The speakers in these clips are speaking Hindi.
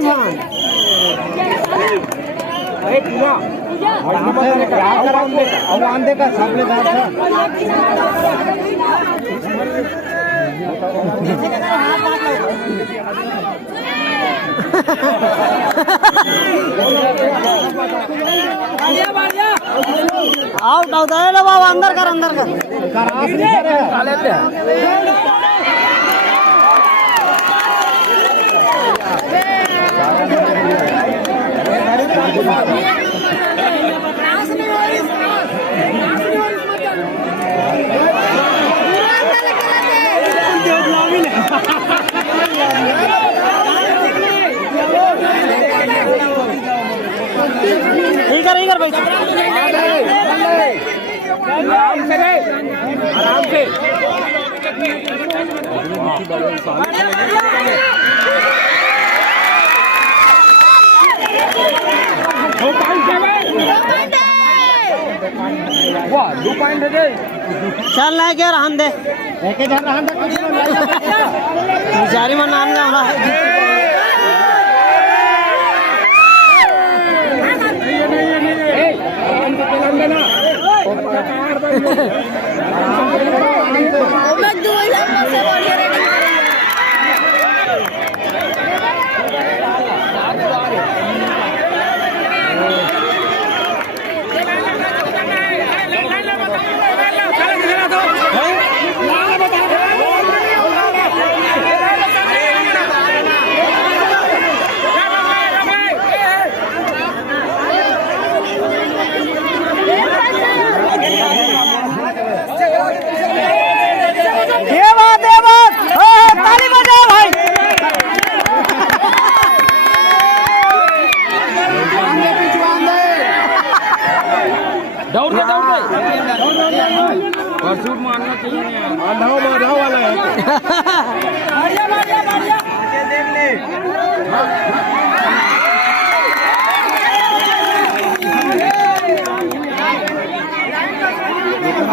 नहीं जान अंधे का साबलेदार था आउट आउट है ना बाबा अंदर कर इधर भाई आराम से दो पॉइंट है चल ना क्या रहन दे जारी मन नाम ना है परसूट मारना चाहिए आधा वाला है देख ले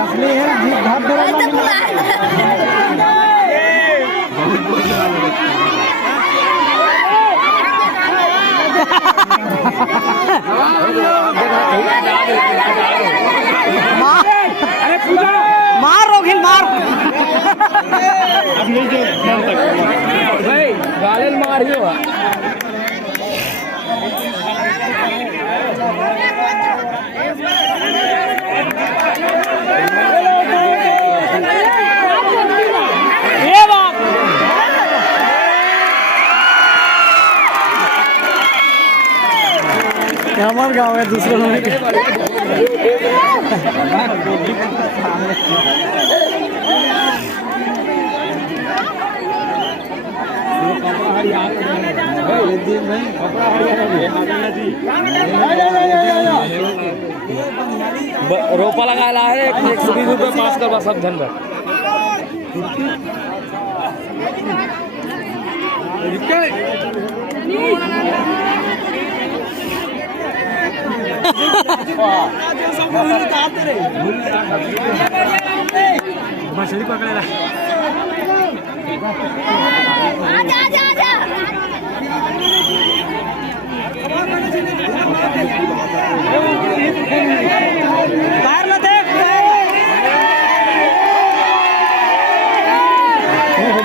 असली है मार रोहिल मार भाई गालन मार ही हुआ हमारे गाँव है दूसरे में रोपा लगा ला है 120 रुपये पास करवा सब धन भर मछली पकड़ेला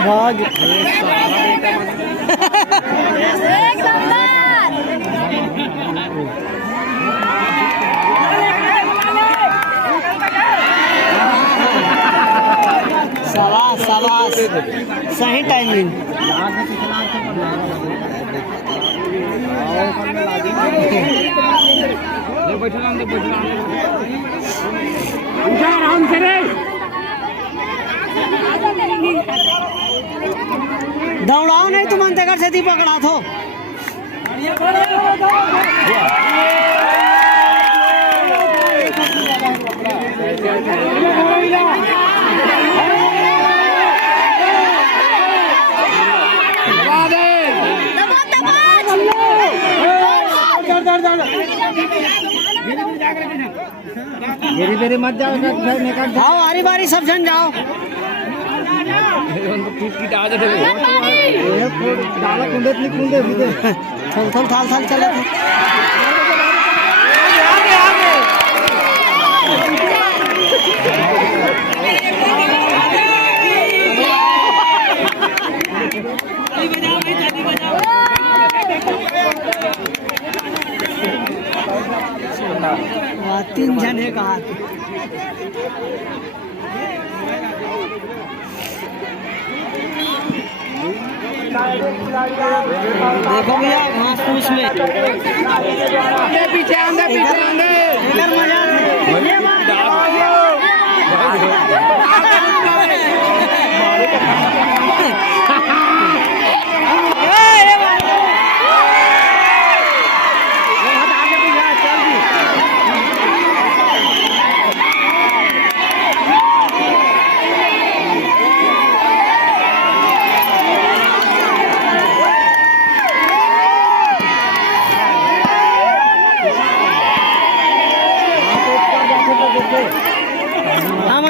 भाग शाबाश सही टाइमिंग आराम से रे दौड़ाओ नहीं तुम अंतगर से दी पकड़ा थो धीरे धीरे मत जाओ आओ बारी बारी सब जन जाओ पीठ की आवाज दे डाला कुंडे थोल थोल थाल थाल चला आगे आगे तीन जने का हाथ देखो भैया घास फूस में पीछे आंदे इधर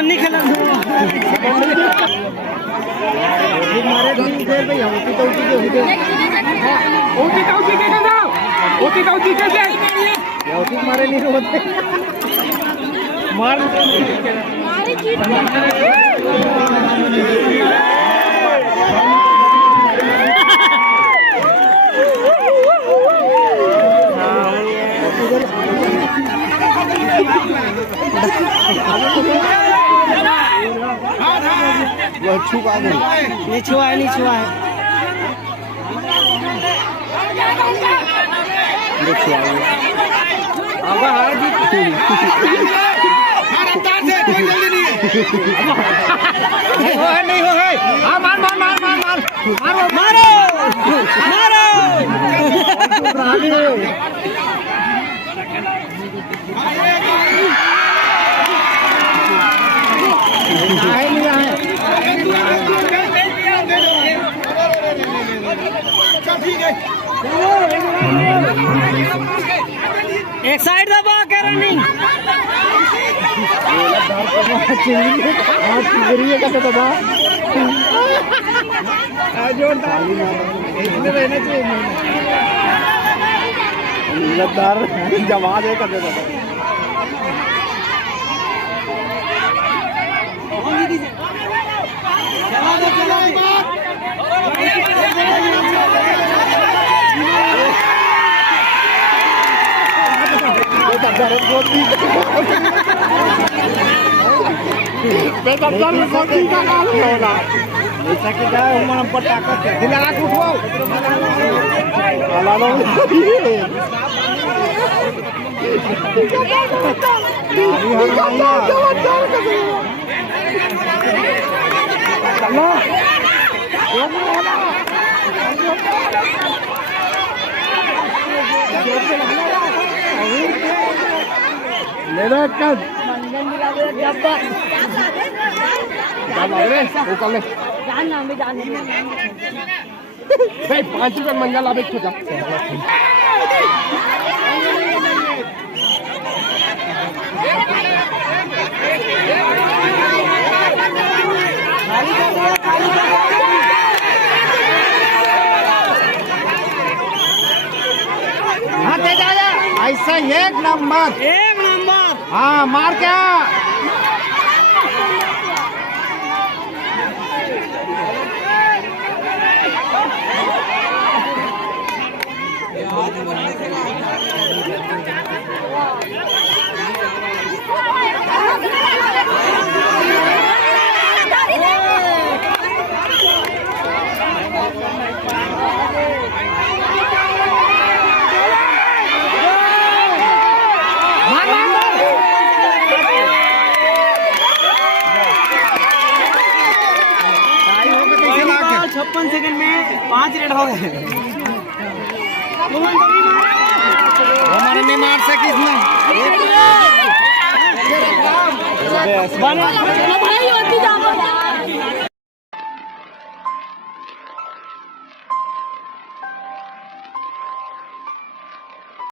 नहीं खेला मारे नहीं होते मार छुआ नहीं छुआ है देखिए अब नहीं हो गए मार मार मार मार मार मारो मारो एक साइड दबा के रनिंग जोरदार जमा दे कर भाई 5 रुपये मंगल आप एक हो जा ऐसा एक नंबर हाँ मार क्या सेकंड में 5 रेड हो गए हमारे नहीं मार सकी इसमें